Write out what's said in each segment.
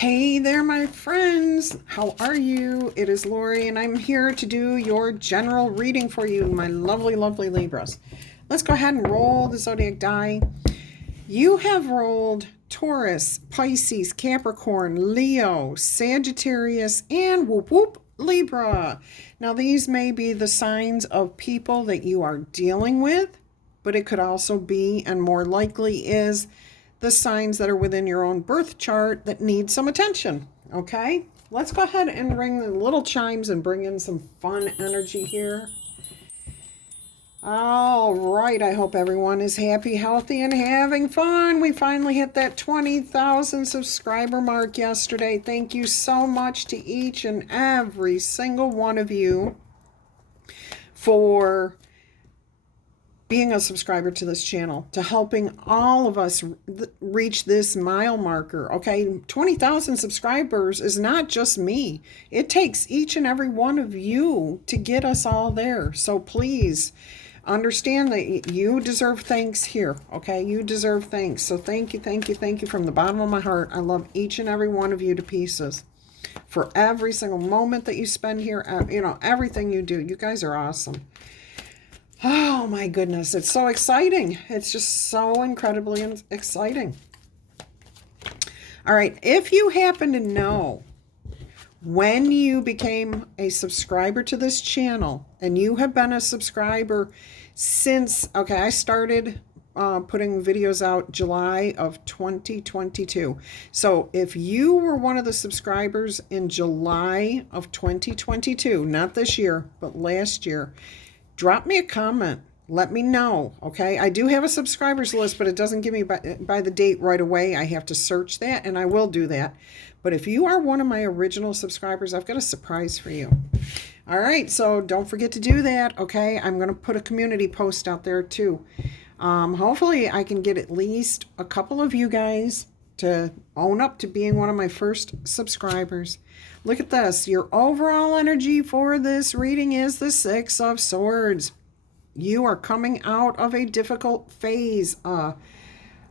Hey there, my friends. How are you? It is Laurie, and I'm here to do your general reading for you, my lovely, lovely Libras. Let's go ahead and roll the zodiac die. You have rolled Taurus, Pisces, Capricorn, Leo, Sagittarius, and whoop whoop, Libra. Now, these may be the signs of people that you are dealing with, but it could also be, and more likely is, the signs that are within your own birth chart that need some attention, okay? Let's go ahead and ring the little chimes and bring in some fun energy here. All right, I hope everyone is happy, healthy, and having fun. We finally hit that 20,000 subscriber mark yesterday. Thank you so much to each and every single one of you for being a subscriber to this channel, to helping all of us reach this mile marker, okay? 20,000 subscribers is not just me. It takes each and every one of you to get us all there. So please understand that you deserve thanks here, okay? You deserve thanks. So thank you, thank you, thank you from the bottom of my heart. I love each and every one of you to pieces for every single moment that you spend here, everything you do. You guys are awesome. Oh my goodness, it's so exciting. It's just so incredibly exciting. All right, if you happen to know when you became a subscriber to this channel, and you have been a subscriber since, okay, I started putting videos out July of 2022. So if you were one of the subscribers in July of 2022, not this year, but last year, drop me a comment. Let me know, okay? I do have a subscribers list, but it doesn't give me by the date right away. I have to search that, and I will do that. But if you are one of my original subscribers, I've got a surprise for you. All right, so don't forget to do that, okay? I'm going to put a community post out there, too. Hopefully, I can get at least a couple of you guys to own up to being one of my first subscribers. Look at this. Your overall energy for this reading is the Six of Swords. You are coming out of a difficult phase,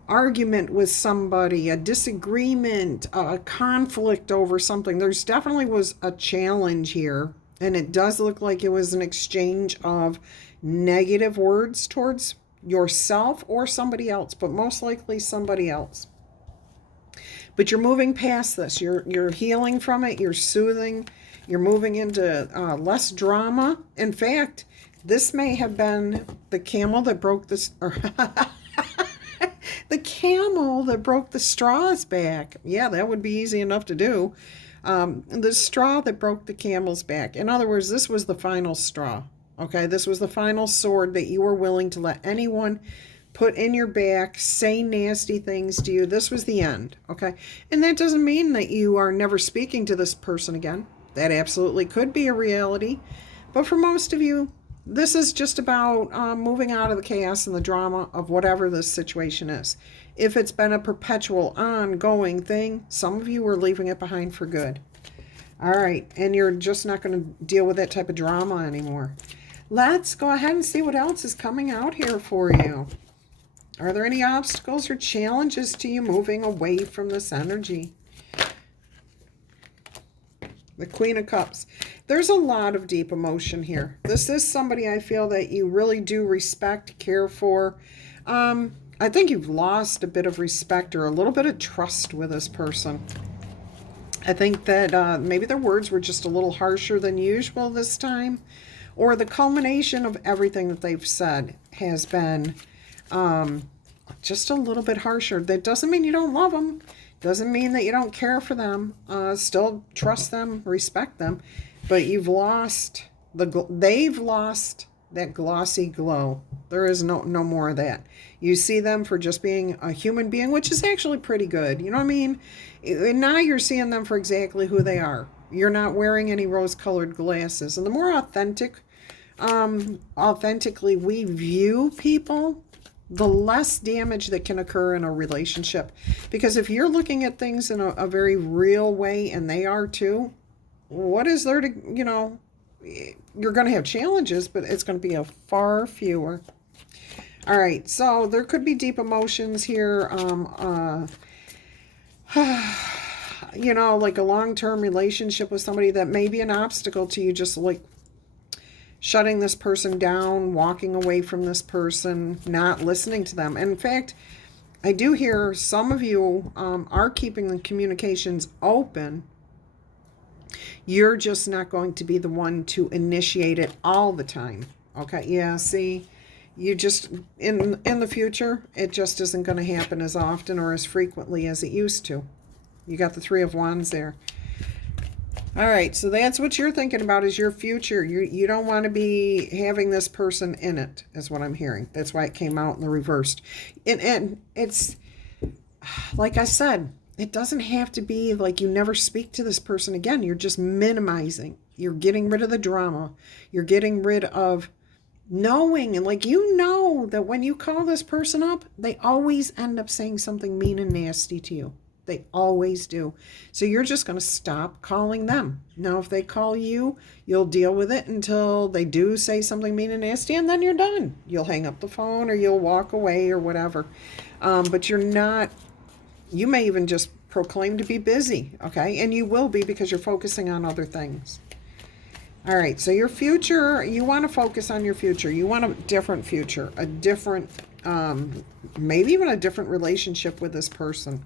argument with somebody, a disagreement, a conflict over something. There's definitely was a challenge here, and it does look like it was an exchange of negative words towards yourself or somebody else, but most likely somebody else. But you're moving past this. You're healing from it. You're soothing. You're moving into less drama. In fact, this may have been the camel that broke this, or the camel that broke the straw's back. Yeah, that would be easy enough to do. The straw that broke the camel's back. In other words, this was the final straw. Okay, this was the final sword that you were willing to let anyone put in your back, say nasty things to you. This was the end, okay? And that doesn't mean that you are never speaking to this person again. That absolutely could be a reality. But for most of you, this is just about moving out of the chaos and the drama of whatever this situation is. If it's been a perpetual, ongoing thing, some of you are leaving it behind for good. All right, and you're just not going to deal with that type of drama anymore. Let's go ahead and see what else is coming out here for you. Are there any obstacles or challenges to you moving away from this energy? The Queen of Cups. There's a lot of deep emotion here. This is somebody I feel that you really do respect, care for. I think you've lost a bit of respect or a little bit of trust with this person. I think that maybe their words were just a little harsher than usual this time. Or the culmination of everything that they've said has been just a little bit harsher. That doesn't mean you don't love them. Doesn't mean that you don't care for them. Still trust them, respect them. But you've lost they've lost that glossy glow. There is no more of that. You see them for just being a human being, which is actually pretty good. You know what I mean? And now you're seeing them for exactly who they are. You're not wearing any rose-colored glasses. And the more authentically we view people, the less damage that can occur in a relationship. Because if you're looking at things in a very real way, and they are too, what is there to, you're going to have challenges, but it's going to be a far fewer. All right, so there could be deep emotions here. you know, like a long-term relationship with somebody that may be an obstacle to you, just like shutting this person down, walking away from this person, not listening to them. And in fact, I do hear some of you are keeping the communications open. You're just not going to be the one to initiate it all the time. Okay, yeah, see, you just, in the future, it just isn't going to happen as often or as frequently as it used to. You got the Three of Wands there. All right, so that's what you're thinking about is your future. You don't want to be having this person in it, is what I'm hearing. That's why it came out in the reversed. And it's, like I said, it doesn't have to be like you never speak to this person again. You're just minimizing. You're getting rid of the drama. You're getting rid of knowing. And like, you know that when you call this person up, they always end up saying something mean and nasty to you. They always do. So you're just going to stop calling them. Now, if they call you, you'll deal with it until they do say something mean and nasty, and then you're done. You'll hang up the phone or you'll walk away or whatever. But you're not, you may even just proclaim to be busy, okay? And you will be because you're focusing on other things. All right, so your future, you want to focus on your future. You want a different future, a different, maybe even a different relationship with this person.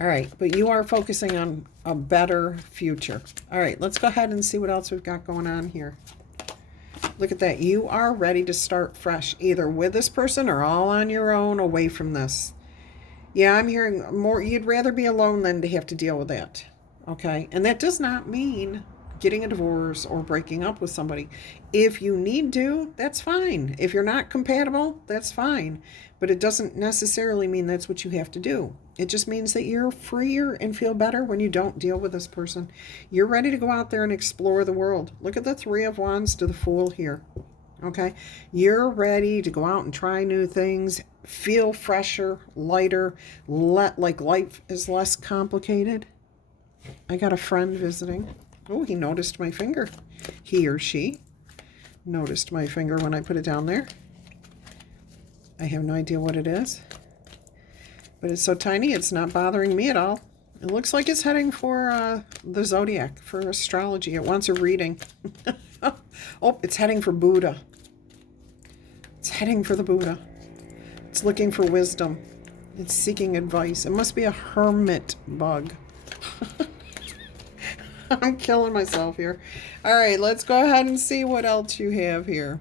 All right, but you are focusing on a better future. All right, let's go ahead and see what else we've got going on here. Look at that. You are ready to start fresh, either with this person or all on your own away from this. Yeah, I'm hearing more. You'd rather be alone than to have to deal with that. Okay, and that does not mean getting a divorce or breaking up with somebody. If you need to, that's fine. If you're not compatible, that's fine. But it doesn't necessarily mean that's what you have to do. It just means that you're freer and feel better when you don't deal with this person. You're ready to go out there and explore the world. Look at the Three of Wands to the Fool here. Okay? You're ready to go out and try new things, feel fresher, lighter, like life is less complicated. I got a friend visiting. Oh, he noticed my finger. He or she noticed my finger when I put it down there. I have no idea what it is. But it's so tiny, it's not bothering me at all. It looks like it's heading for the zodiac, for astrology. It wants a reading. Oh, it's heading for Buddha. It's heading for the Buddha. It's looking for wisdom. It's seeking advice. It must be a hermit bug. I'm killing myself here. All right, let's go ahead and see what else you have here.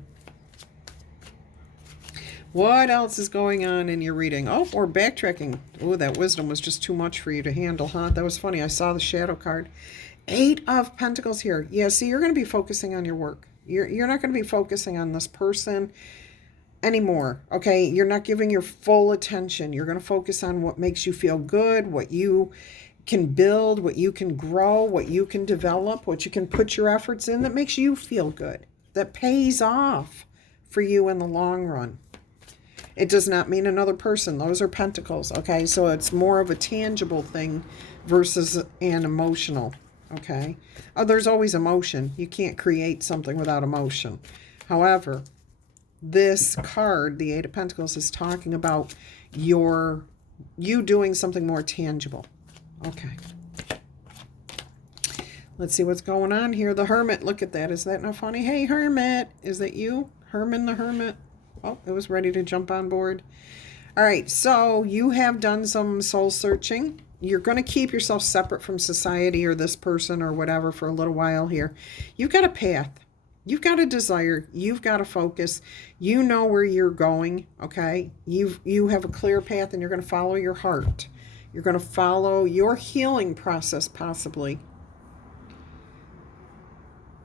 What else is going on in your reading? Oh, we're backtracking. Oh, that wisdom was just too much for you to handle, huh? That was funny. I saw the shadow card. 8 of Pentacles here. Yeah, see, you're going to be focusing on your work. You're not going to be focusing on this person anymore, okay? You're not giving your full attention. You're going to focus on what makes you feel good, what you can build, what you can grow, what you can develop, what you can put your efforts in that makes you feel good, that pays off for you in the long run. It does not mean another person. Those are pentacles, okay? So it's more of a tangible thing versus an emotional, okay? Oh, there's always emotion. You can't create something without emotion. However, this card, the 8 of Pentacles, is talking about you doing something more tangible. Okay. Let's see what's going on here. The Hermit, look at that. Is that not funny? Hey, Hermit, is that you? Herman the Hermit? Oh, it was ready to jump on board. All right, so you have done some soul searching. You're going to keep yourself separate from society or this person or whatever for a little while here. You've got a path. You've got a desire. You've got a focus. You know where you're going, okay? You have a clear path and you're going to follow your heart. You're going to follow your healing process, possibly.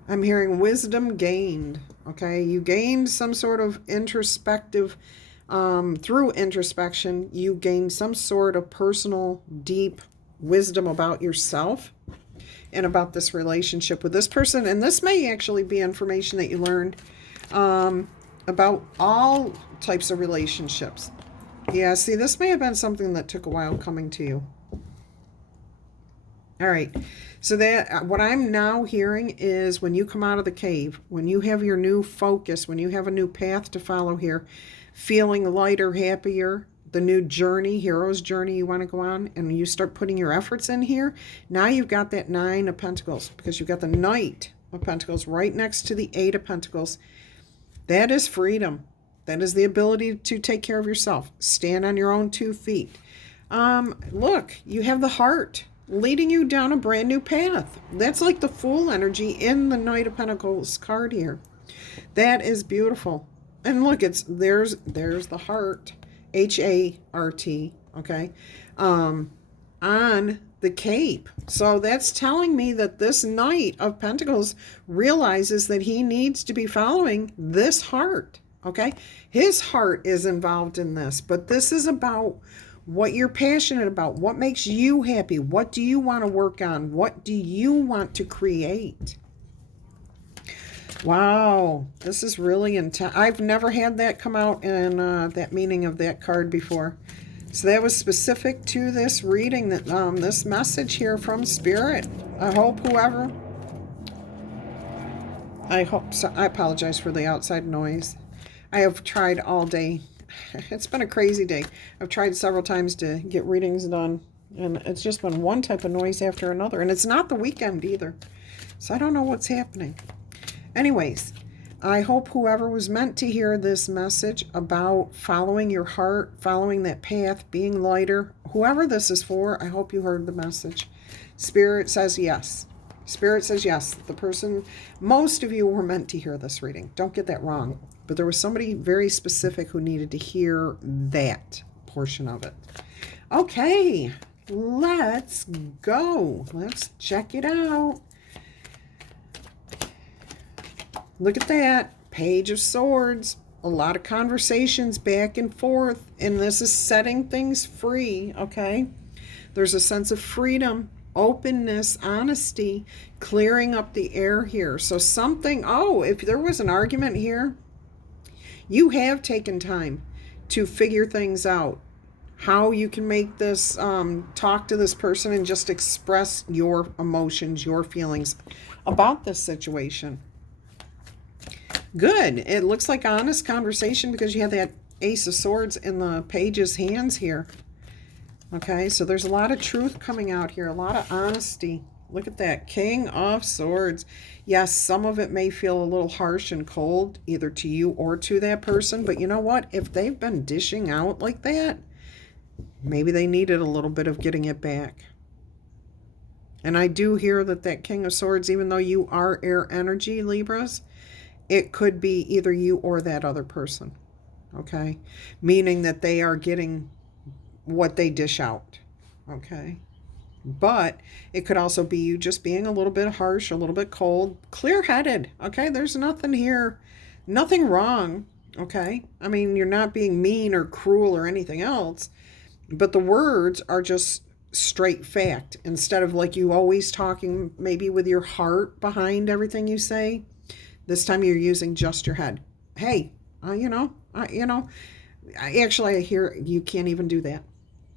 I'm hearing wisdom gained, okay? You gained some sort of introspective, through introspection, you gained some sort of personal, deep wisdom about yourself and about this relationship with this person. And this may actually be information that you learned about all types of relationships. Yeah, see, this may have been something that took a while coming to you. All right, so that what I'm now hearing is when you come out of the cave, when you have your new focus, when you have a new path to follow here, feeling lighter, happier, the new journey, hero's journey you want to go on, and you start putting your efforts in here, now you've got that 9 of Pentacles, because you've got the Knight of Pentacles right next to the 8 of Pentacles. That is freedom. That is the ability to take care of yourself. Stand on your own 2 feet. Look, you have the Heart leading you down a brand new path. That's like the Fool energy in the Knight of Pentacles card here. That is beautiful. And look, there's the Heart, H-A-R-T, okay, on the cape. So that's telling me that this Knight of Pentacles realizes that he needs to be following this Heart, okay? His heart is involved in this, but this is about what you're passionate about, what makes you happy, what do you want to work on, what do you want to create? Wow, this is really intense. I've never had that come out in that meaning of that card before. So that was specific to this reading, that this message here from Spirit. I hope whoever... So I apologize for the outside noise. I have tried all day. It's been a crazy day. I've tried several times to get readings done, and it's just been one type of noise after another. And it's not the weekend either. So I don't know what's happening. Anyways, I hope whoever was meant to hear this message about following your heart, following that path, being lighter, whoever this is for, I hope you heard the message. Spirit says yes. Spirit says yes. The person, most of you were meant to hear this reading. Don't get that wrong. But there was somebody very specific who needed to hear that portion of it. Okay, let's go. Let's check it out. Look at that. Page of Swords. A lot of conversations back and forth. And this is setting things free, okay? There's a sense of freedom, openness, honesty, clearing up the air here. So something, if there was an argument here, you have taken time to figure things out. How you can make this, talk to this person and just express your emotions, your feelings about this situation. Good. It looks like honest conversation because you have that Ace of Swords in the page's hands here. Okay, so there's a lot of truth coming out here, a lot of honesty. Look at that, King of Swords. Yes, some of it may feel a little harsh and cold, either to you or to that person. But you know what? If they've been dishing out like that, maybe they needed a little bit of getting it back. And I do hear that King of Swords, even though you are air energy, Libras, it could be either you or that other person. Okay? Meaning that they are getting what they dish out. Okay? But it could also be you just being a little bit harsh, a little bit cold, clear-headed. Okay, there's nothing here, nothing wrong. Okay, I mean, you're not being mean or cruel or anything else, but the words are just straight fact. Instead of like you always talking maybe with your heart behind everything you say, this time you're using just your head. Hey, I hear you can't even do that.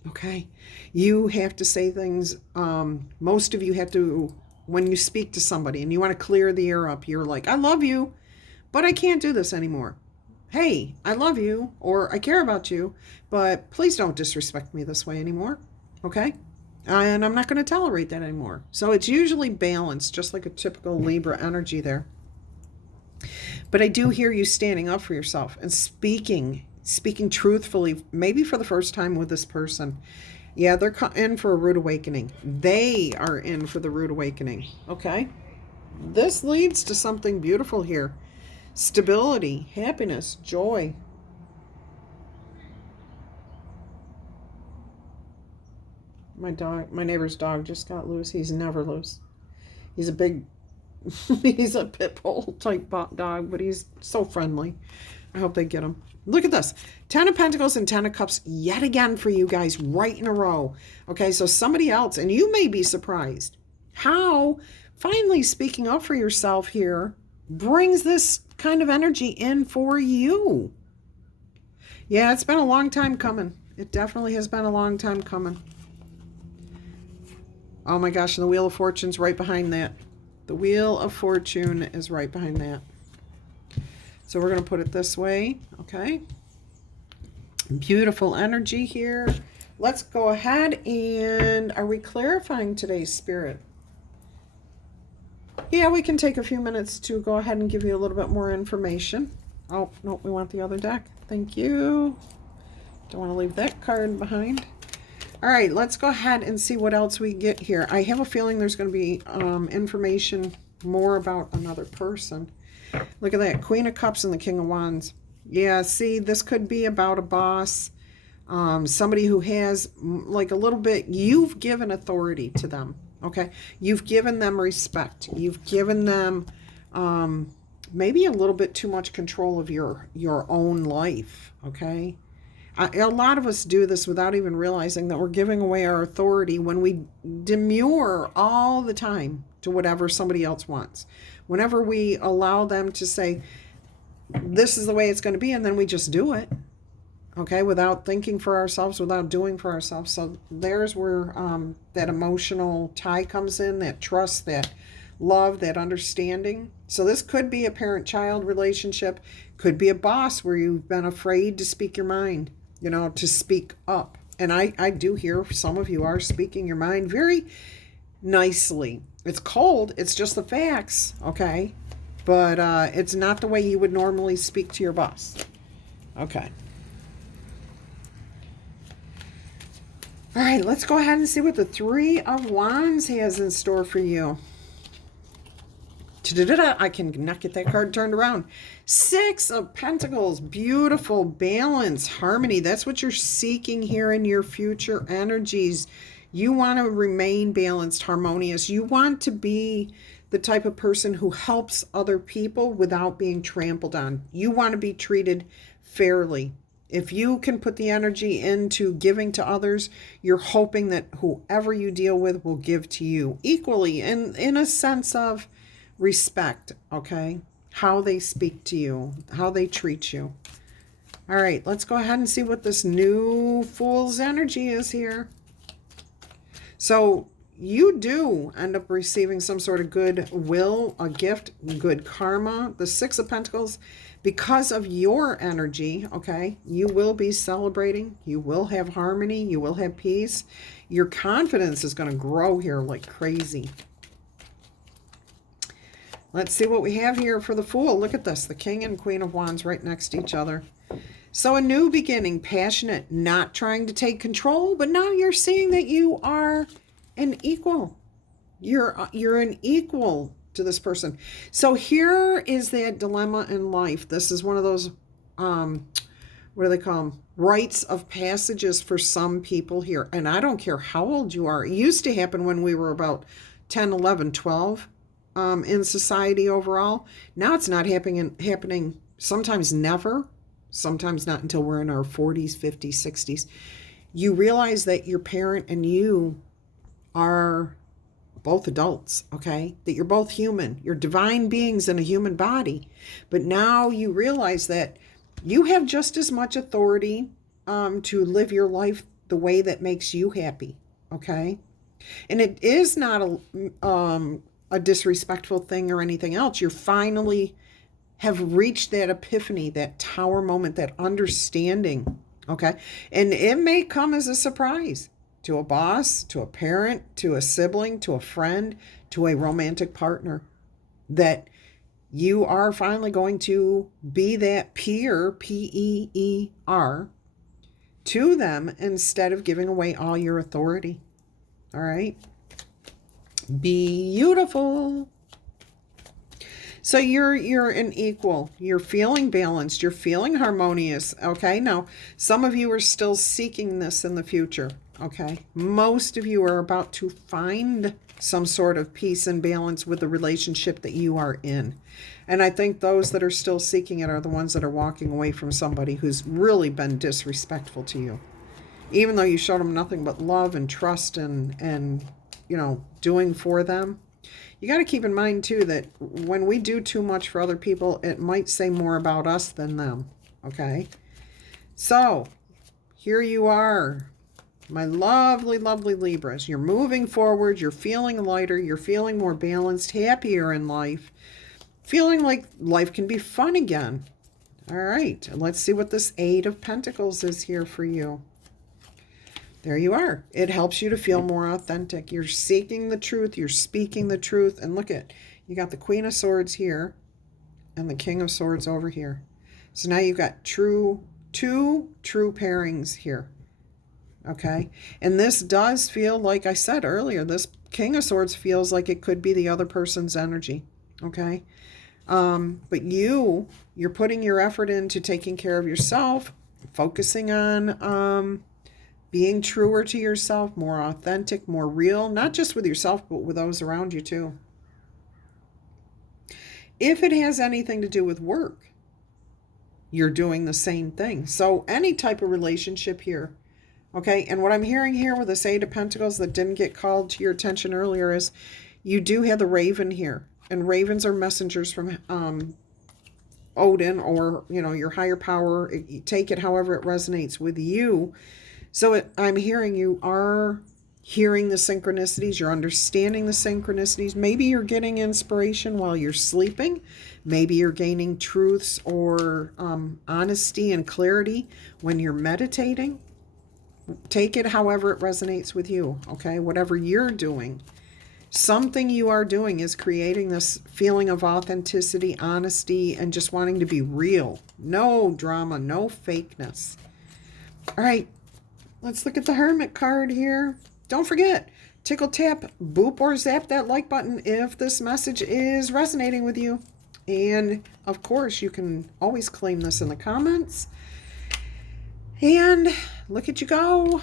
Okay, you have to say things, most of you have to, when you speak to somebody and you want to clear the air up, you're like, I love you, but I can't do this anymore. Hey, I love you, or I care about you, but please don't disrespect me this way anymore. Okay, and I'm not going to tolerate that anymore. So it's usually balanced, just like a typical Libra energy there. But I do hear you standing up for yourself and speaking truthfully, maybe for the first time with this person. Yeah, they're in for a rude awakening. They are in for the rude awakening. Okay? This leads to something beautiful here. Stability, happiness, joy. My neighbor's dog just got loose. He's never loose. He's a big, he's a pit bull type dog, but he's so friendly. I hope they get him. Look at this. 10 of Pentacles and 10 of Cups yet again for you guys right in a row. Okay, so somebody else, and you may be surprised how finally speaking up for yourself here brings this kind of energy in for you. Yeah, it's been a long time coming. It definitely has been a long time coming. Oh my gosh, and the Wheel of Fortune's right behind that. The Wheel of Fortune is right behind that. So we're going to put it this way, okay? Beautiful energy here. Let's go ahead and are we clarifying today's spirit? Yeah, we can take a few minutes to go ahead and give you a little bit more information. Oh, no, we want the other deck. Thank you. Don't want to leave that card behind. All right, let's go ahead and see what else we get here. I have a feeling there's going to be information more about another person. Look at that, Queen of Cups and the King of Wands. Yeah, see, this could be about a boss, somebody who has like a little bit, you've given authority to them, okay? You've given them respect. You've given them maybe a little bit too much control of your own life, okay? A lot of us do this without even realizing that we're giving away our authority when we demur all the time to whatever somebody else wants. Whenever we allow them to say, this is the way it's going to be, and then we just do it, okay, without thinking for ourselves, without doing for ourselves. So there's where that emotional tie comes in, that trust, that love, that understanding. So this could be a parent-child relationship, could be a boss where you've been afraid to speak your mind, you know, to speak up. And I do hear some of you are speaking your mind very nicely. It's cold, it's just the facts, okay? But it's not the way you would normally speak to your boss. Okay. All right, let's go ahead and see what the Three of Wands has in store for you. I cannot get that card turned around. Six of Pentacles, beautiful, balance, harmony. That's what you're seeking here in your future energies. You want to remain balanced, harmonious. You want to be the type of person who helps other people without being trampled on. You want to be treated fairly. If you can put the energy into giving to others, you're hoping that whoever you deal with will give to you equally, and in a sense of respect, okay? How they speak to you, how they treat you. All right, let's go ahead and see what this new Fool's energy is here. So you do end up receiving some sort of goodwill, a gift, good karma. The Six of Pentacles, because of your energy, okay, you will be celebrating. You will have harmony. You will have peace. Your confidence is going to grow here like crazy. Let's see what we have here for the Fool. Look at this, the King and Queen of Wands right next to each other. So a new beginning, passionate, not trying to take control, but now you're seeing that you are an equal. You're an equal to this person. So here is that dilemma in life. This is one of those, what do they call them? Rites of passages for some people here. And I don't care how old you are. It used to happen when we were about 10, 11, 12 in society overall. Now it's not happening sometimes never. Sometimes not until we're in our 40s, 50s, 60s. You realize that your parent and you are both adults, okay? That you're both human. You're divine beings in a human body. But now you realize that you have just as much authority to live your life the way that makes you happy, okay? And it is not a disrespectful thing or anything else. You're finally have reached that epiphany, that tower moment, that understanding, okay? And it may come as a surprise to a boss, to a parent, to a sibling, to a friend, to a romantic partner, that you are finally going to be that peer, P-E-E-R, to them instead of giving away all your authority, all right? Beautiful. So you're an equal. You're feeling balanced. You're feeling harmonious. Okay. Now, some of you are still seeking this in the future. Okay. Most of you are about to find some sort of peace and balance with the relationship that you are in. And I think those that are still seeking it are the ones that are walking away from somebody who's really been disrespectful to you. Even though you showed them nothing but love and trust and you know, doing for them. You got to keep in mind, too, that when we do too much for other people, it might say more about us than them, okay? So, here you are, my lovely, lovely Libras. You're moving forward. You're feeling lighter. You're feeling more balanced, happier in life, feeling like life can be fun again, All right, let's see what this Eight of Pentacles is here for you. There you are. It helps you to feel more authentic. You're seeking the truth. You're speaking the truth. And look at, you got the Queen of Swords here and the King of Swords over here. So now you've got two true pairings here. Okay. And this does feel, like I said earlier, this King of Swords feels like it could be the other person's energy. Okay. But you're putting your effort into taking care of yourself, focusing on, being truer to yourself, more authentic, more real, not just with yourself, but with those around you too. If it has anything to do with work, you're doing the same thing. So any type of relationship here, okay? And what I'm hearing here with this Eight of Pentacles that didn't get called to your attention earlier is you do have the Raven here. And ravens are messengers from Odin, or, you know, your higher power. You take it however it resonates with you. So I'm hearing you are hearing the synchronicities. You're understanding the synchronicities. Maybe you're getting inspiration while you're sleeping. Maybe you're gaining truths or honesty and clarity when you're meditating. Take it however it resonates with you, okay? Whatever you're doing. Something you are doing is creating this feeling of authenticity, honesty, and just wanting to be real. No drama, no fakeness. All right. Let's look at the Hermit card here. Don't forget, tickle, tap, boop, or zap that like button if this message is resonating with you. And, of course, you can always claim this in the comments. And look at you go.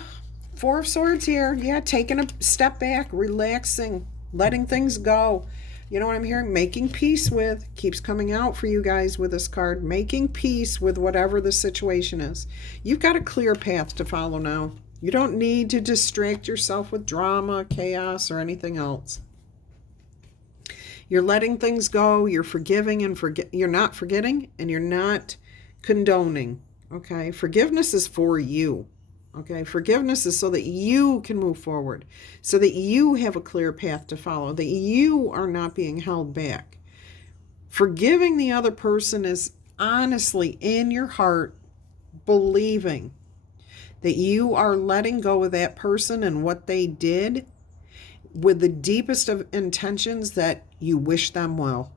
Four of Swords here. Yeah, taking a step back, relaxing, letting things go. You know what I'm hearing? Making peace with. Keeps coming out for you guys with this card. Making peace with whatever the situation is. You've got a clear path to follow now. You don't need to distract yourself with drama, chaos, or anything else. You're letting things go. You're forgiving and you're not forgetting, and you're not condoning. Okay? Forgiveness is for you. Okay, forgiveness is so that you can move forward, so that you have a clear path to follow, that you are not being held back. Forgiving the other person is honestly in your heart believing that you are letting go of that person and what they did with the deepest of intentions that you wish them well.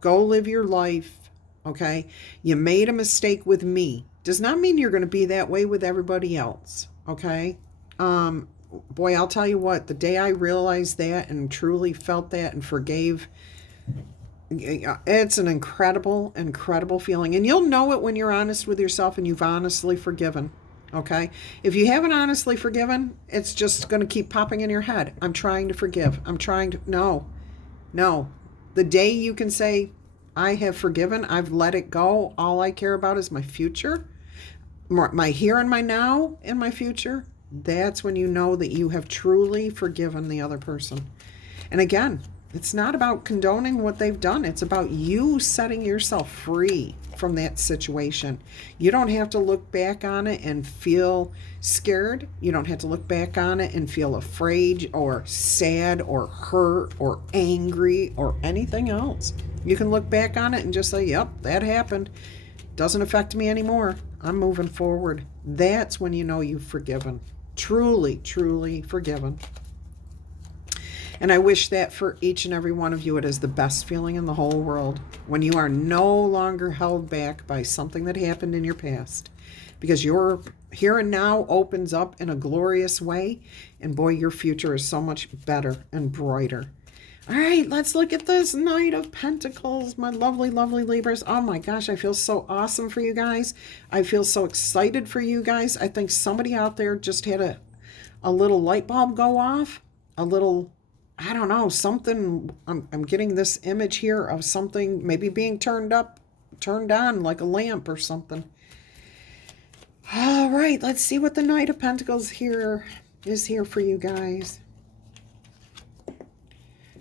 Go live your life, okay? You made a mistake with me. Does not mean you're going to be that way with everybody else, okay? Boy, I'll tell you what, the day I realized that and truly felt that and forgave, it's an incredible, incredible feeling. And you'll know it when you're honest with yourself and you've honestly forgiven, okay? If you haven't honestly forgiven, it's just going to keep popping in your head. I'm trying to forgive. I'm trying to, no. The day you can say, I have forgiven, I've let it go, all I care about is my future, my here and my now and my future, that's when you know that you have truly forgiven the other person. And again, it's not about condoning what they've done. It's about you setting yourself free from that situation. You don't have to look back on it and feel scared. You don't have to look back on it and feel afraid or sad or hurt or angry or anything else. You can look back on it and just say, yep, that happened. Doesn't affect me anymore. I'm moving forward. That's when you know you've forgiven. Truly, truly forgiven. And I wish that for each and every one of you. It is the best feeling in the whole world when you are no longer held back by something that happened in your past, because your here and now opens up in a glorious way. And boy, your future is so much better and brighter. All right, let's look at this Knight of Pentacles, my lovely, lovely Libras. Oh my gosh, I feel so awesome for you guys. I feel so excited for you guys. I think somebody out there just had a little light bulb go off, a little, I don't know, something. I'm getting this image here of something maybe being turned on like a lamp or something. All right, let's see what the Knight of Pentacles here is here for you guys.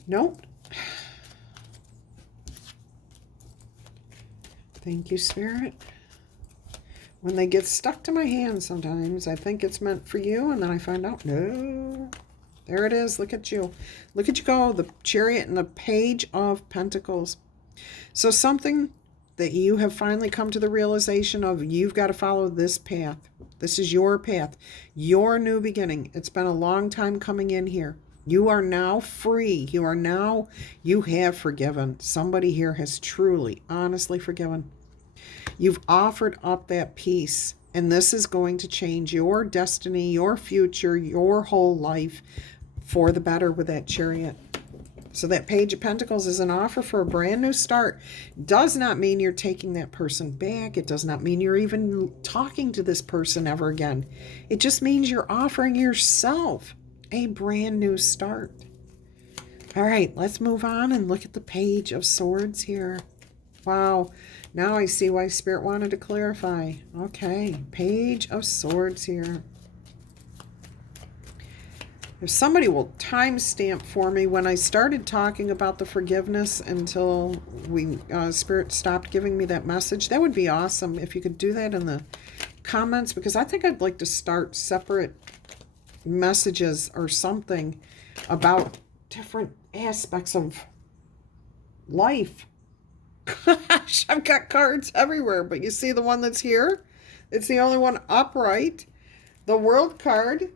Nope. Thank you, Spirit. When they get stuck to my hand sometimes, I think it's meant for you, and then I find out, no. There it is. Look at you. Look at you go. The Chariot and the Page of Pentacles. So something that you have finally come to the realization of you've got to follow this path. This is your path, your new beginning. It's been a long time coming in here. You are now free. You have forgiven. Somebody here has truly, honestly forgiven. You've offered up that peace, and this is going to change your destiny, your future, your whole life for the better with that Chariot. So that Page of Pentacles is an offer for a brand new start. Does not mean you're taking that person back. It does not mean you're even talking to this person ever again. It just means you're offering yourself a brand new start. All right, let's move on and look at the Page of Swords here. Wow, now I see why Spirit wanted to clarify. Okay, Page of Swords here. If somebody will timestamp for me when I started talking about the forgiveness until Spirit stopped giving me that message, that would be awesome if you could do that in the comments, because I think I'd like to start separate messages or something about different aspects of life. Gosh, I've got cards everywhere, but you see the one that's here? It's the only one upright. The World card.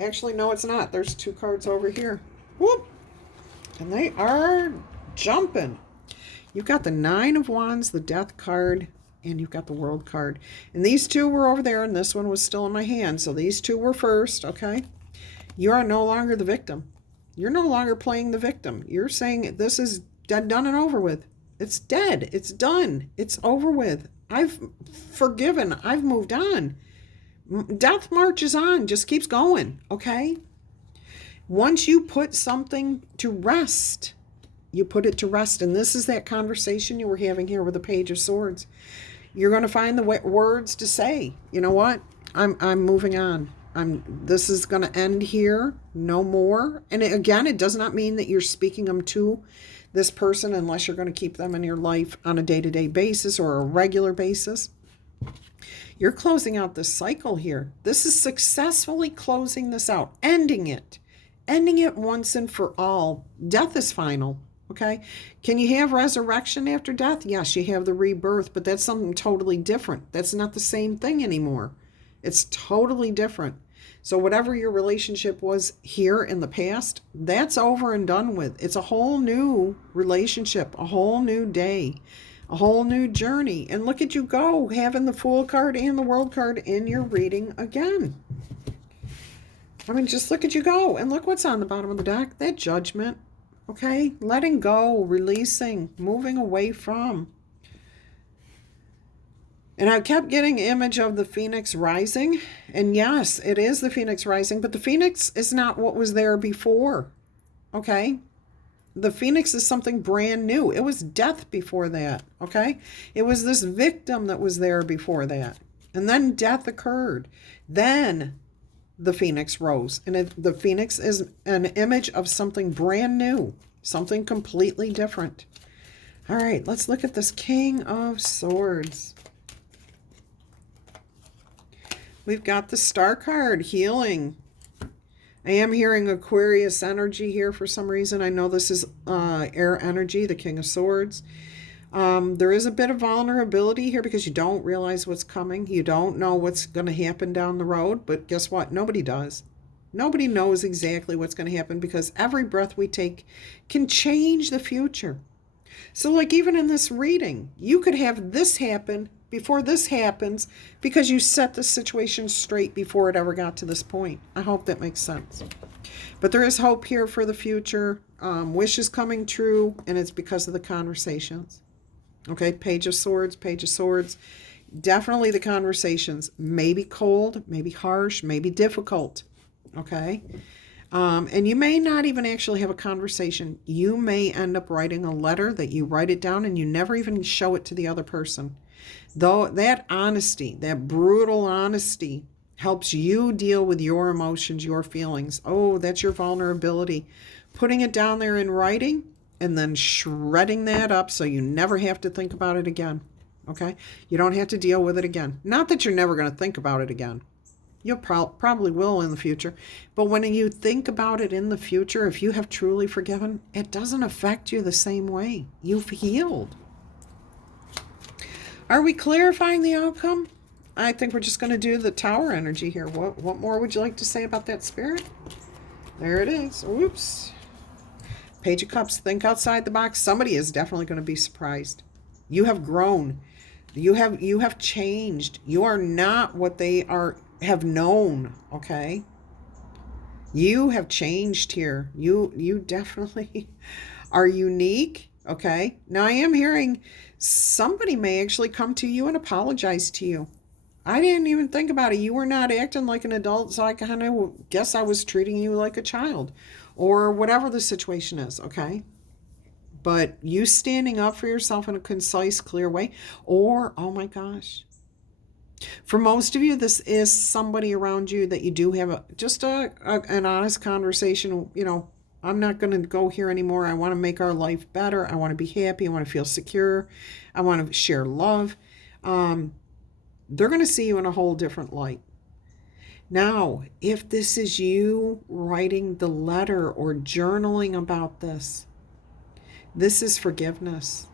Actually, no, it's not. There's 2 cards over here. Whoop! And they are jumping. You've got the 9 of Wands, the Death card, and you've got the World card. And these 2 were over there, and this one was still in my hand. So these 2 were first, okay? You are no longer the victim. You're no longer playing the victim. You're saying this is dead, done, and over with. It's dead. It's done. It's over with. I've forgiven. I've moved on. Death marches on, just keeps going, okay? Once you put something to rest, you put it to rest. And this is that conversation you were having here with the Page of Swords. You're going to find the words to say, you know what? I'm moving on. This is going to end here, no more. And again, it does not mean that you're speaking them to this person unless you're going to keep them in your life on a day-to-day basis or a regular basis. You're closing out this cycle here. This is successfully closing this out, ending it once and for all. Death is final, okay? Can you have resurrection after death? Yes, you have the rebirth, but that's something totally different. That's not the same thing anymore. It's totally different. So whatever your relationship was here in the past, that's over and done with. It's a whole new relationship, a whole new day. A whole new journey. And look at you go, having the Fool card and the World card in your reading again. I mean, just look at you go. And look what's on the bottom of the deck. That Judgment. Okay? Letting go, releasing, moving away from. And I kept getting an image of the Phoenix rising. And yes, it is the Phoenix rising. But the Phoenix is not what was there before. Okay? The Phoenix is something brand new. It was death before that, okay? It was this victim that was there before that. And then death occurred. Then the Phoenix rose. And the Phoenix is an image of something brand new, something completely different. All right, let's look at this King of Swords. We've got the Star card, healing. I am hearing Aquarius energy here for some reason. I know this is air energy, the King of Swords. There is a bit of vulnerability here because you don't realize what's coming. You don't know what's going to happen down the road. But guess what? Nobody does. Nobody knows exactly what's going to happen because every breath we take can change the future. So like even in this reading, you could have this happen before this happens because you set the situation straight before it ever got to this point. I hope that makes sense. But there is hope here for the future. Wishes coming true, and it's because of the conversations. Okay, Page of Swords, Page of Swords. Definitely the conversations. Maybe cold, maybe harsh, maybe difficult. Okay? And you may not even actually have a conversation. You may end up writing a letter that you write it down and you never even show it to the other person. Though that honesty, that brutal honesty, helps you deal with your emotions, your feelings. Oh, that's your vulnerability. Putting it down there in writing and then shredding that up so you never have to think about it again. Okay? You don't have to deal with it again. Not that you're never going to think about it again. You probably will in the future. But when you think about it in the future, if you have truly forgiven, it doesn't affect you the same way. You've healed. Are we clarifying the outcome? I think we're just going to do the Tower energy here. What more would you like to say about that, Spirit? There it is. Oops. Page of Cups. Think outside the box. Somebody is definitely going to be surprised. You have grown. You have changed. You are not what they have known, okay? You have changed here. You definitely are unique, okay? Now I am hearing somebody may actually come to you and apologize to you. I didn't even think about it. You were not acting like an adult, so I kind of guess I was treating you like a child or whatever the situation is, okay? But you standing up for yourself in a concise, clear way, or, oh my gosh, for most of you, this is somebody around you that you do have an honest conversation. You know, I'm not going to go here anymore. I want to make our life better. I want to be happy. I want to feel secure. I want to share love. They're going to see you in a whole different light. Now, if this is you writing the letter or journaling about this is forgiveness.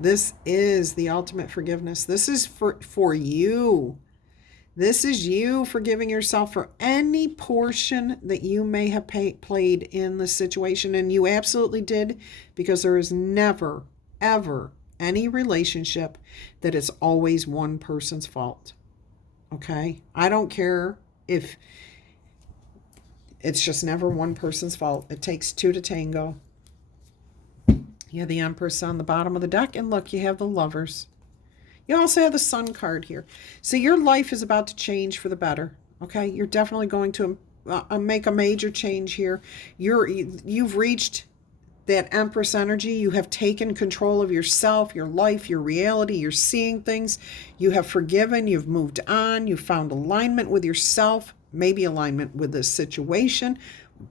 This is the ultimate forgiveness. This is for you. This is you forgiving yourself for any portion that you may have played in the situation. And you absolutely did, because there is never, ever any relationship that is always one person's fault. Okay? I don't care if it's just never one person's fault. It takes two to tango. You have the Empress on the bottom of the deck, and look, you have the Lovers. You also have the Sun card here. So your life is about to change for the better, okay? You're definitely going to make a major change here. You've reached that Empress energy. You have taken control of yourself, your life, your reality. You're seeing things. You have forgiven. You've moved on. You found alignment with yourself, maybe alignment with this situation,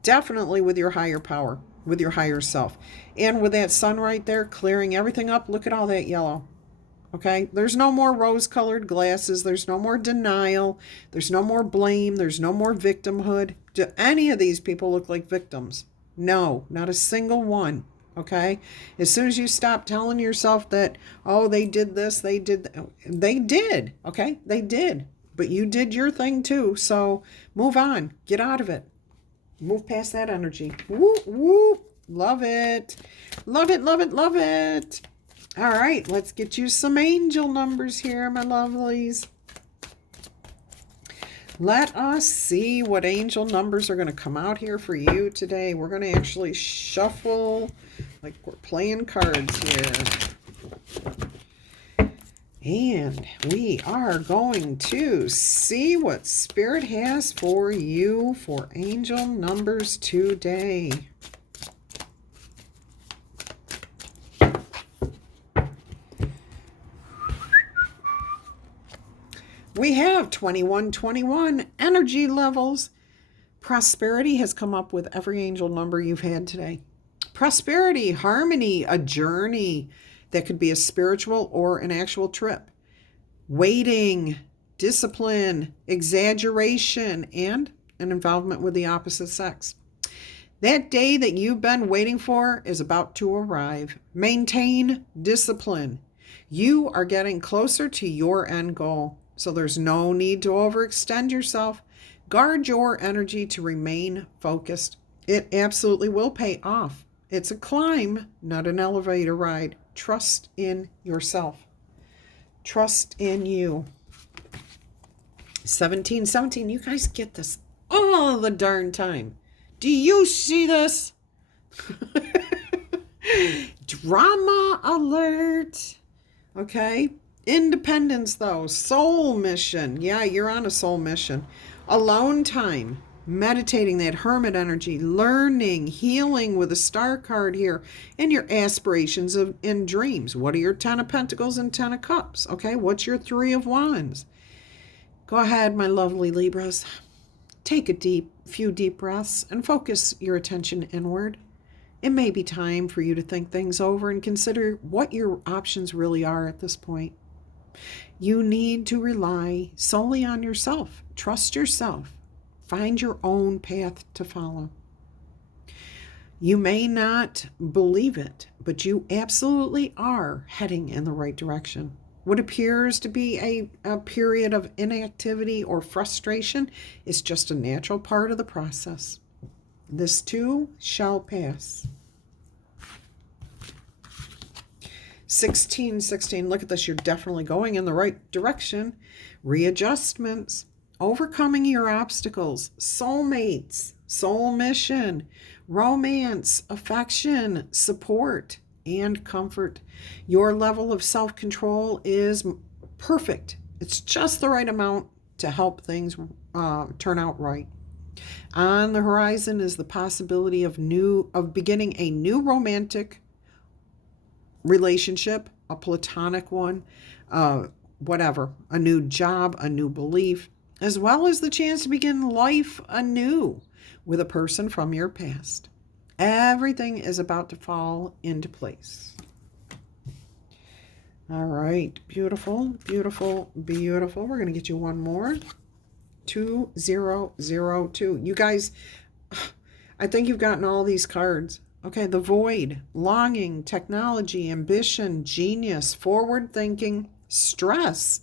definitely with your higher power, with your higher self. And with that Sun right there, clearing everything up, look at all that yellow. Okay? There's no more rose-colored glasses. There's no more denial. There's no more blame. There's no more victimhood. Do any of these people look like victims? No, not a single one. Okay? As soon as you stop telling yourself that, oh, they did this, they did, okay? They did. But you did your thing too. So move on. Get out of it. Move past that energy. Woo, woo. Love it. Love it, love it, love it. All right, let's get you some angel numbers here, my lovelies. Let us see what angel numbers are going to come out here for you today. We're going to actually shuffle like we're playing cards here. And we are going to see what Spirit has for you for angel numbers today. We have 2121 energy levels. Prosperity has come up with every angel number you've had today. Prosperity, harmony, a journey that could be a spiritual or an actual trip. Waiting, discipline, exaggeration, and an involvement with the opposite sex. That day that you've been waiting for is about to arrive. Maintain discipline. You are getting closer to your end goal. So there's no need to overextend yourself. Guard your energy to remain focused. It absolutely will pay off. It's a climb, not an elevator ride. Trust in yourself. Trust in you. 1717, you guys get this all the darn time. Do you see this? Drama alert. Okay. Independence, though. Soul mission. Yeah, you're on a soul mission. Alone time. Meditating, that hermit energy. Learning, healing with a star card here. And your aspirations and dreams. What are your 10 of Pentacles and 10 of Cups? Okay, what's your 3 of Wands? Go ahead, my lovely Libras. Take a few deep breaths and focus your attention inward. It may be time for you to think things over and consider what your options really are at this point. You need to rely solely on yourself. Trust yourself. Find your own path to follow. You may not believe it, but you absolutely are heading in the right direction. What appears to be a period of inactivity or frustration is just a natural part of the process. This too shall pass. 16, look at this. You're definitely going in the right direction. Readjustments, overcoming your obstacles, soulmates, soul mission, romance, affection, support, and comfort. Your level of self-control is perfect. It's just the right amount to help things turn out right. On the horizon is the possibility of beginning a new romantic relationship, a platonic one, whatever, a new job, a new belief, as well as the chance to begin life anew with a person from your past. Everything is about to fall into place. All right, beautiful, beautiful, beautiful. We're going to get you one more. 2002. You guys, I think you've gotten all these cards. Okay, the void, longing, technology, ambition, genius, forward thinking, stress,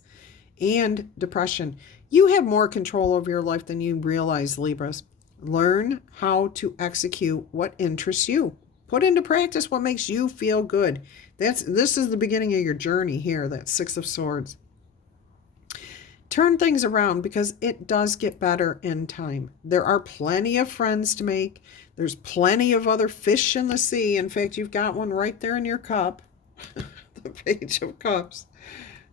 and depression. You have more control over your life than you realize, Libras. Learn how to execute what interests you. Put into practice what makes you feel good. This is the beginning of your journey here, that Six of Swords. Turn things around because it does get better in time. There are plenty of friends to make. There's plenty of other fish in the sea. In fact, you've got one right there in your cup. The Page of Cups.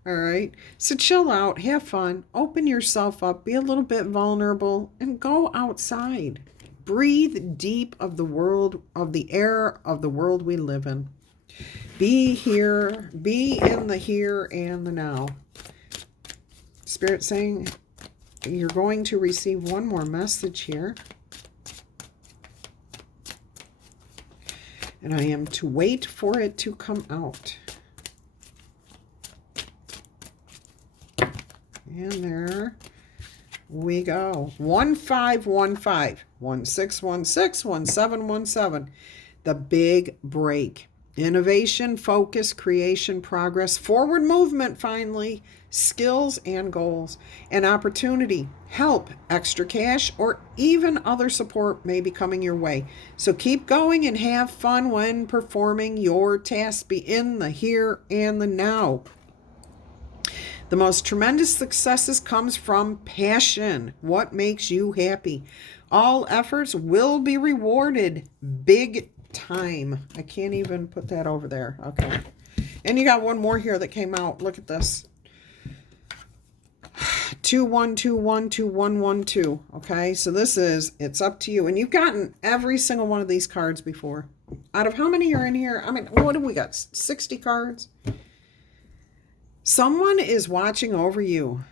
All right. So chill out, have fun, open yourself up, be a little bit vulnerable, and go outside. Breathe deep of the world, of the air of the world we live in. Be here, be in the here and the now. Spirit saying you're going to receive one more message here. And I am to wait for it to come out. And there we go. 1515, 1616, 1717. The big break. Innovation, focus, creation, progress, forward movement finally, skills and goals, an opportunity, help, extra cash, or even other support may be coming your way. So keep going and have fun when performing your tasks. Be in the here and the now. The most tremendous successes comes from passion. What makes you happy? All efforts will be rewarded big time. I can't even put that over there. Okay. And you got one more here that came out. Look at this. 21212112. Okay. So this is, it's up to you. And you've gotten every single one of these cards before. Out of how many are in here? I mean, what have we got? 60 cards? Someone is watching over you.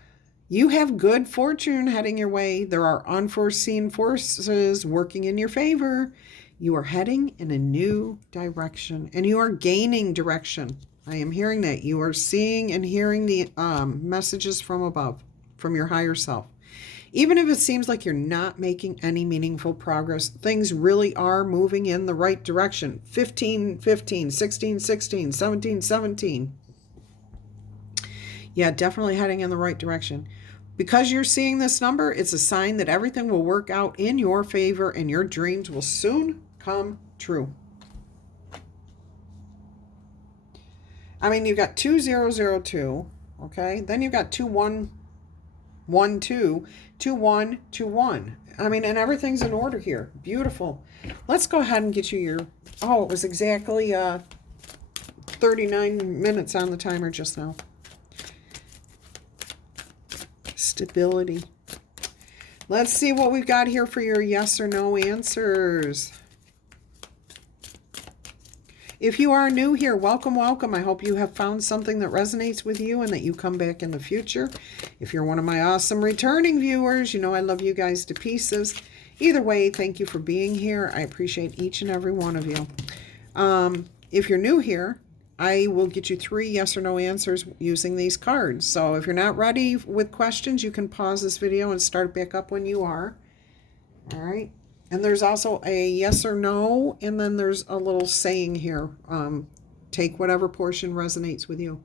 You have good fortune heading your way. There are unforeseen forces working in your favor. You are heading in a new direction and you are gaining direction. I am hearing that. You are seeing and hearing the messages from above, from your higher self. Even if it seems like you're not making any meaningful progress, things really are moving in the right direction. 15, 15, 16, 16, 17, 17. Yeah, definitely heading in the right direction. Because you're seeing this number, it's a sign that everything will work out in your favor and your dreams will soon come true. I mean, you've got 2002, okay? Then you've got 2112, 2121. I mean, and everything's in order here. Beautiful. Let's go ahead and get you your, oh, it was exactly 39 minutes on the timer just now. Stability. Let's see what we've got here for your yes or no answers. If you are new here, welcome, welcome. I hope you have found something that resonates with you and that you come back in the future. If you're one of my awesome returning viewers, you know I love you guys to pieces. Either way, thank you for being here. I appreciate each and every one of you. If you're new here, I will get you 3 yes or no answers using these cards. So if you're not ready with questions, you can pause this video and start back up when you are. All right. And there's also a yes or no, and then there's a little saying here. Take whatever portion resonates with you.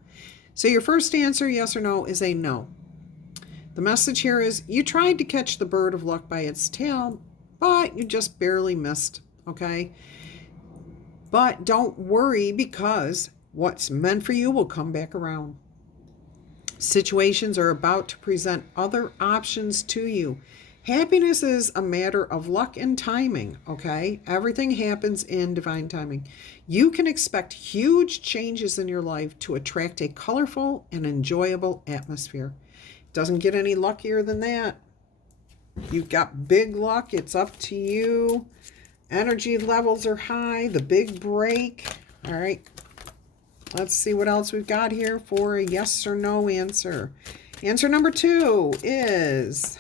So your first answer, yes or no, is a no. The message here is you tried to catch the bird of luck by its tail, but you just barely missed, okay? But don't worry, because what's meant for you will come back around. Situations are about to present other options to you. Happiness is a matter of luck and timing, okay? Everything happens in divine timing. You can expect huge changes in your life to attract a colorful and enjoyable atmosphere. Doesn't get any luckier than that. You've got big luck. It's up to you. Energy levels are high. The big break. All right. Let's see what else we've got here for a yes or no answer. Answer number 2 is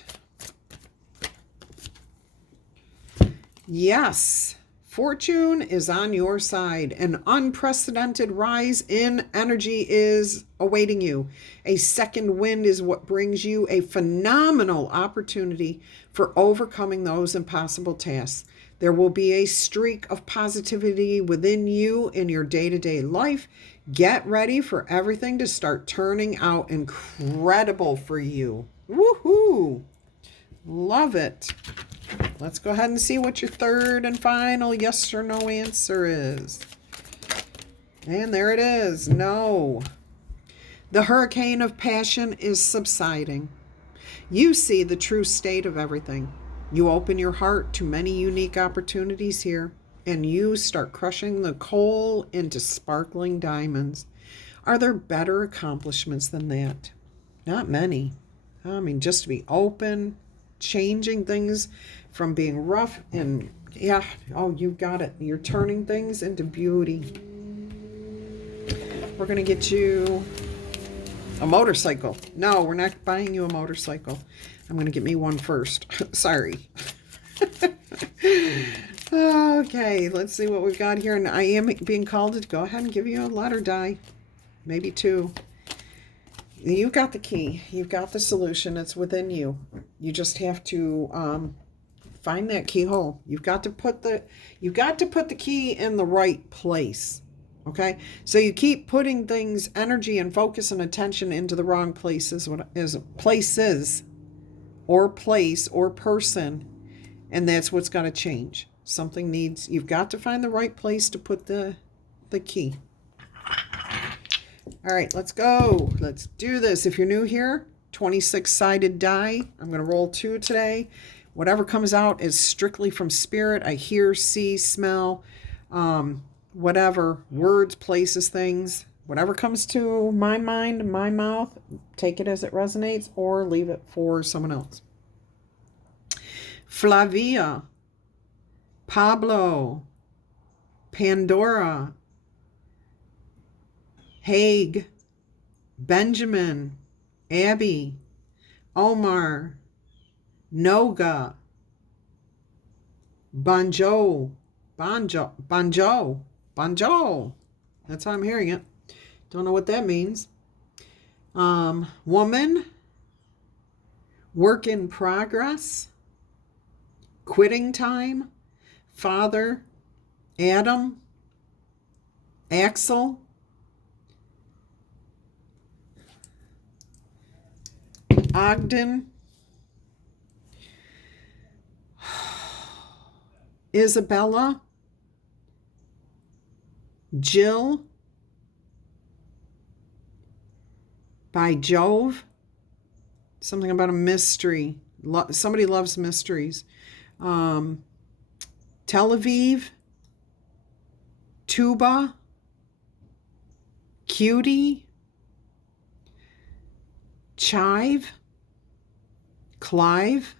yes. Fortune is on your side. An unprecedented rise in energy is awaiting you. A second wind is what brings you a phenomenal opportunity for overcoming those impossible tasks. There will be a streak of positivity within you in your day-to-day life. Get ready for everything to start turning out incredible for you. Woohoo! Love it. Let's go ahead and see what your third and final yes or no answer is. And there it is. No. The hurricane of passion is subsiding. You see the true state of everything. You open your heart to many unique opportunities here, and you start crushing the coal into sparkling diamonds. Are there better accomplishments than that? Not many. I mean, just to be open, changing things from being rough and, yeah, oh, you got it. You're turning things into beauty. We're going to get you a motorcycle. No, we're not buying you a motorcycle. I'm going to get me one first. Sorry. Okay, let's see what we've got here. And I am being called to go ahead and give you a letter die. Maybe 2. You've got the key. You've got the solution. It's within you. You just have to find that keyhole. You've got to put the key in the right place. Okay? So you keep putting things, energy and focus and attention into the wrong places, places or place or person, and that's what's got to change. You've got to find the right place to put the key. All right, let's go. Let's do this. If you're new here, 26-sided die. I'm going to roll 2 today. Whatever comes out is strictly from spirit. I hear, see, smell, whatever, words, places, things. Whatever comes to my mind, my mouth, take it as it resonates or leave it for someone else. Flavia, Pablo, Pandora, Haig, Benjamin, Abby, Omar, Noga, Banjo. That's how I'm hearing it. Don't know what that means. Woman, work in progress, quitting time, father, Adam, Axel, Ogden, Isabella, Jill, by Jove, something about a mystery. Somebody loves mysteries. Tel Aviv, Tuba, Cutie, Chive, Clive,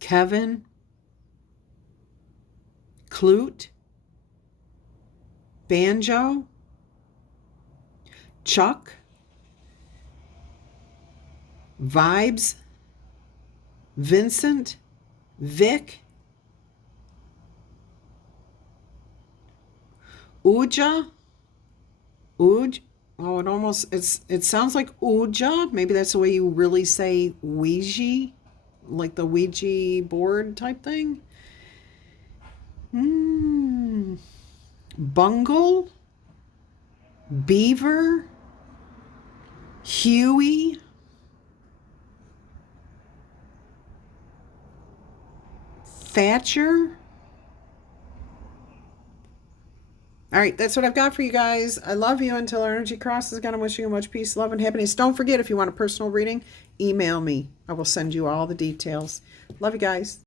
Kevin, Clute, Banjo, Chuck, Vibes, Vincent, Vic, Uja, Uj. Oh, it sounds like Uja. Maybe that's the way you really say Ouija, like the Ouija board type thing. Bungle, Beaver, Huey, Thatcher. All right, that's what I've got for you guys. I love you until our energy crosses again. I'm wishing you much peace, love, and happiness. Don't forget, if you want a personal reading, email me. I will send you all the details. Love you guys.